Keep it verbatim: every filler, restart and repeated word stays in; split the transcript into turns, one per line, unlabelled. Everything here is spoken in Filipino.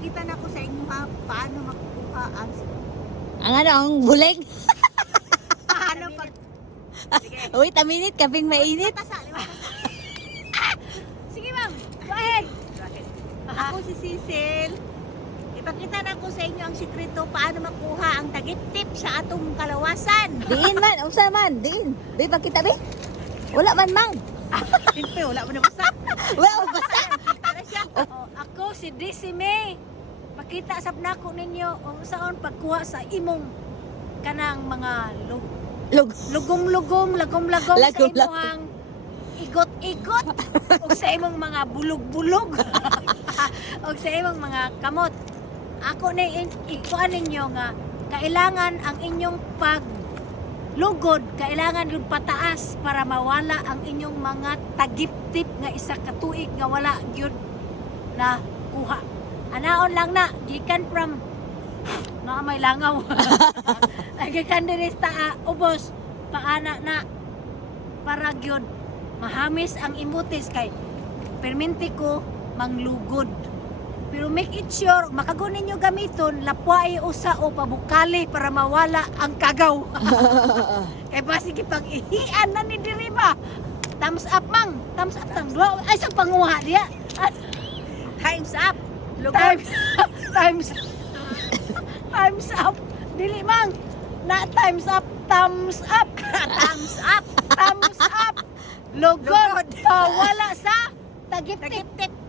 ipakita na ko sa inyo ha, paano makukuha ang
Ang ano, ang bulig.
paano pag sige.
Wait a minute, kabing mainit.
Tasa, liwat tasa. Sige ma'am, go ahead. Ako si Cecil. Ipakita na ko sa inyo ang sikreto paano makuha ang tagip-tip sa atong kalawasan.
Diin man, unsa man, diin. Di ba kita, be? Wala man, mang.
Siyempre, wala mo na basta.
Wala man basta.
Para siya. Oh, ako si Daisy May. Pakita sab nako ninyo kung saan pagkuha sa imong kanang mga lug
Lug.
lugom-lugom, lagom-lagom sa
Lagom-lagom.
imong igot-igot o sa imong mga bulog-bulog o sa imong mga kamot. Ako na ikuan ninyo nga kailangan ang inyong pag lugod, kailangan yun pataas para mawala ang inyong mga tagip-tip nga isa ka tuig nga wala yun na kuha. Anaon lang na, gikan from na may langaw. Gikan din sa uh, ubos, paana na para gyud mahamis ang imutis kay perminti ko manglugod. Pero make it sure, makagunin nyo gamiton, lapwai usa o pabukali para mawala ang kagaw. Kay basi kipag ihian na ni diri ba. Thumbs up mang, thumbs up tang duha ay sa panguha diya. Times up. Times times times up. Dili mang na times up, thumbs up. Thumbs up, thumbs up. Lugod. Wala sa tagip-tip.